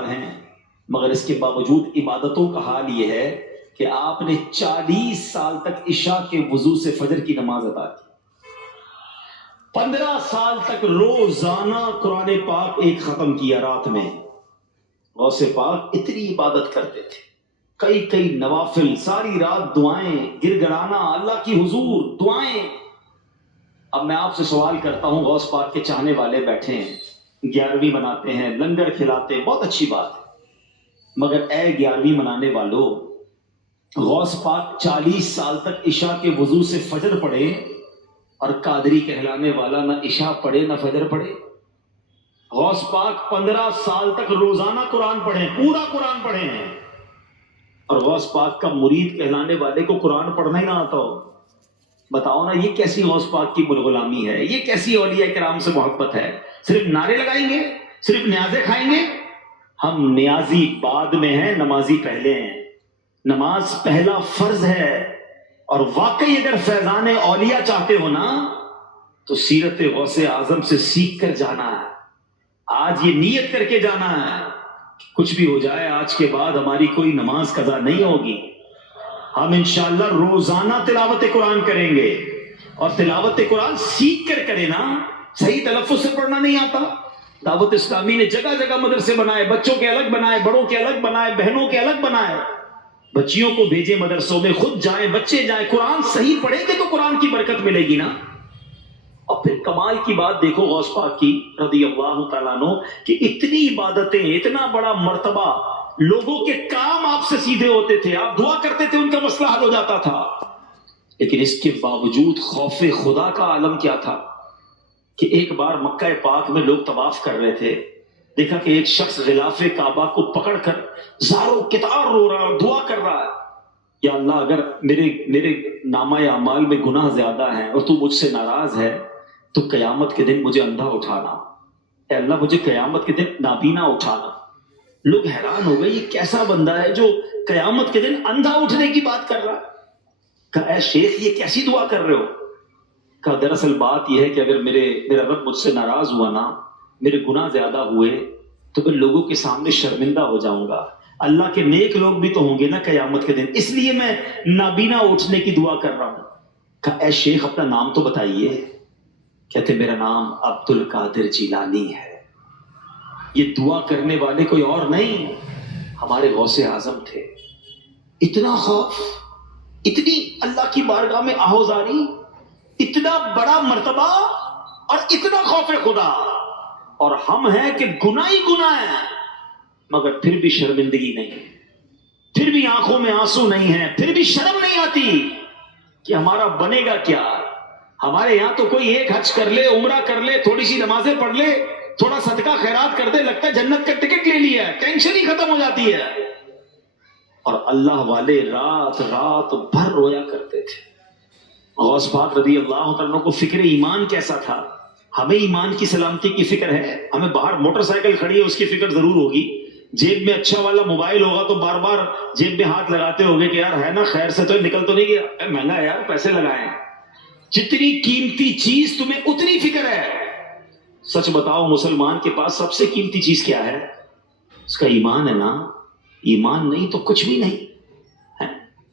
ہیں، مگر اس کے باوجود عبادتوں کا حال یہ ہے کہ آپ نے 40 سال تک عشاء کے وضو سے فجر کی نماز ادا کی، 15 سال تک روزانہ قرآن پاک ایک ختم کیا رات میں۔ غوث پاک اتنی عبادت کرتے تھے، کئی نوافل، ساری رات دعائیں، گر گڑانا اللہ کی حضور، دعائیں۔ اب میں آپ سے سوال کرتا ہوں، غوث پاک کے چاہنے والے بیٹھے ہیں، 11ویں مناتے ہیں، لنگر کھلاتے ہیں، بہت اچھی بات ہے، مگر اے 11ویں منانے والوں، غوث پاک 40 سال تک عشاء کے وضو سے فجر پڑھے اور قادری کہلانے والا نہ عشاء پڑھے نہ فجر پڑھے۔ غوث پاک 15 سال تک روزانہ قرآن پڑھے، پورا قرآن پڑھے ہیں، اور غوث پاک کا مرید کہلانے والے کو قرآن پڑھنا ہی نہ آتا ہو۔ بتاؤ نا، یہ کیسی غوث پاک کی غلامی ہے، یہ کیسی اولیاء کرام سے محبت ہے؟ صرف نعرے لگائیں گے، صرف نیازیں کھائیں گے؟ ہم نیازی بعد میں ہیں، نمازی پہلے ہیں۔ نماز پہلا فرض ہے، اور واقعی اگر فیضان اولیاء چاہتے ہو نا تو سیرت غوث اعظم سے سیکھ کر جانا ہے۔ آج یہ نیت کر کے جانا ہے، کچھ بھی ہو جائے آج کے بعد ہماری کوئی نماز قضا نہیں ہوگی، ہم انشاءاللہ روزانہ تلاوت قرآن کریں گے، اور تلاوت قرآن سیکھ کر کریں نا، صحیح تلفظ سے پڑھنا نہیں آتا؟ دعوت اسلامی نے جگہ جگہ مدرسے بنائے، بچوں کے الگ بنائے، بڑوں کے الگ بنائے، بہنوں کے الگ بنائے، بچیوں کو بھیجے مدرسوں میں، خود جائیں، بچے جائیں، قرآن صحیح پڑھیں گے تو قرآن کی برکت ملے گی نا۔ اور پھر کمال کی بات دیکھو غوث پاک کی رضی اللہ تعالیٰ عنہ، کہ اتنی عبادتیں، اتنا بڑا مرتبہ، لوگوں کے کام آپ سے سیدھے ہوتے تھے، آپ دعا کرتے تھے ان کا مسئلہ حل ہو جاتا تھا، لیکن اس کے باوجود خوف خدا کا عالم کیا تھا کہ ایک بار مکہ پاک میں لوگ طواف کر رہے تھے، دیکھا کہ ایک شخص غلاف کعبہ کو پکڑ کر زاروں کتار رو رہا ہے، دعا کر رہا ہے، یا اللہ اگر میرے نامہ اعمال میں گناہ زیادہ ہیں اور تو مجھ سے ناراض ہے تو قیامت کے دن مجھے اندھا اٹھانا، اے اللہ مجھے قیامت کے دن نابینا اٹھانا۔ لوگ حیران ہو گئے، یہ کیسا بندہ ہے جو قیامت کے دن اندھا اٹھنے کی بات کر رہا ہے؟ کہا اے شیخ یہ کیسی دعا کر رہے ہو؟ کہا دراصل بات یہ ہے کہ اگر میرا رب مجھ سے ناراض ہوا نا، میرے گناہ زیادہ ہوئے تو میں لوگوں کے سامنے شرمندہ ہو جاؤں گا، اللہ کے نیک لوگ بھی تو ہوں گے نا قیامت کے دن، اس لیے میں نابینا اٹھنے کی دعا کر رہا ہوں۔ کہا اے شیخ اپنا نام تو بتائیے۔ کہتے میرا نام عبد القادر جیلانی ہے۔ یہ دعا کرنے والے کوئی اور نہیں، ہمارے غوث اعظم تھے۔ اتنا خوف، اتنی اللہ کی بارگاہ میں آہوزاری، اتنا بڑا مرتبہ اور اتنا خوف خدا، اور ہم ہیں کہ گناہ ہی گناہ ہے، مگر پھر بھی شرمندگی نہیں، پھر بھی آنکھوں میں آنسو نہیں ہے، پھر بھی شرم نہیں آتی کہ ہمارا بنے گا کیا۔ ہمارے یہاں تو کوئی ایک حج کر لے، عمرہ کر لے، تھوڑی سی نمازیں پڑھ لے، تھوڑا صدقہ خیرات کر دے، لگتا ہے جنت کا ٹکٹ لے لیا ہے، ٹینشن ہی ختم ہو جاتی ہے۔ اور اللہ والے رات رات بھر رویا کرتے تھے۔ غوث پاک رضی اللہ عنہ کو فکر ایمان کیسا تھا؟ ہمیں ایمان کی سلامتی کی فکر ہے، ہمیں باہر موٹر سائیکل کھڑی ہے اس کی فکر ضرور ہوگی، جیب میں اچھا والا موبائل ہوگا تو بار بار جیب میں ہاتھ لگاتے ہوگے کہ یار ہے نا خیر سے تو نکل تو نہیں گیا، مہنگا ہے یار پیسے لگائیں۔ جتنی قیمتی چیز تمہیں اتنی فکر ہے۔ سچ بتاؤ مسلمان کے پاس سب سے قیمتی چیز کیا ہے؟ اس کا ایمان ہے نا، ایمان نہیں تو کچھ بھی نہیں ہے۔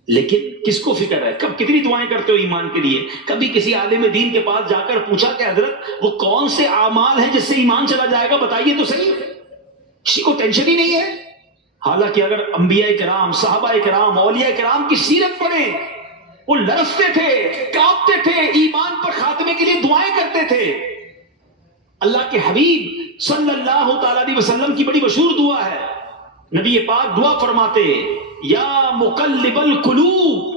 لیکن کس کو فکر ہے؟ کب کتنی دعائیں کرتے ہو ایمان کے لیے؟ کبھی کسی عالم دین کے پاس جا کر پوچھا کہ حضرت وہ کون سے اعمال ہیں جس سے ایمان چلا جائے گا، بتائیے تو صحیح۔ کسی کو ٹینشن ہی نہیں ہے۔ حالانکہ اگر انبیاء کرام، صحابہ کرام، اولیاء کرام کی سیرت پڑھیں، وہ لرزتے تھے، کانپتے تھے، ایمان پر خاتمے کے لیے دعائیں کرتے تھے۔ اللہ کے حبیب صلی اللہ تعالی علیہ وسلم کی بڑی مشہور دعا ہے، نبی پاک دعا فرماتے یا مقلب القلوب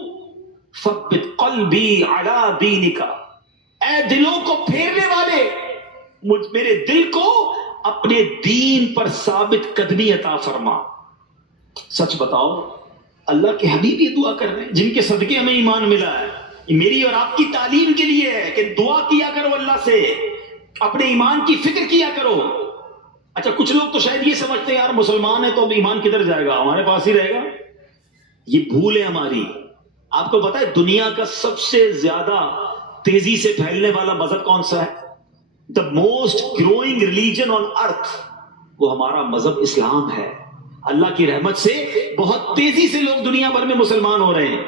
ثبت قلبی علی دینک، اے دلوں کو پھیرنے والے میرے دل کو اپنے دین پر ثابت قدمی عطا فرما۔ سچ بتاؤ اللہ کے حبیب یہ دعا کر رہے ہیں جن کے صدقے ہمیں ایمان ملا ہے۔ یہ میری اور آپ کی تعلیم کے لیے ہے کہ دعا کیا کرو اللہ سے، اپنے ایمان کی فکر کیا کرو۔ اچھا کچھ لوگ تو شاید یہ سمجھتے ہیں یار مسلمان ہے تو اب ایمان کدھر جائے گا، ہمارے پاس ہی رہے گا۔ یہ بھول ہے ہماری۔ آپ کو پتا ہے دنیا کا سب سے زیادہ تیزی سے پھیلنے والا مذہب کون سا ہے؟ The most growing religion on earth، وہ ہمارا مذہب اسلام ہے. اللہ کی رحمت سے بہت تیزی سے لوگ دنیا بھر میں مسلمان ہو رہے ہیں.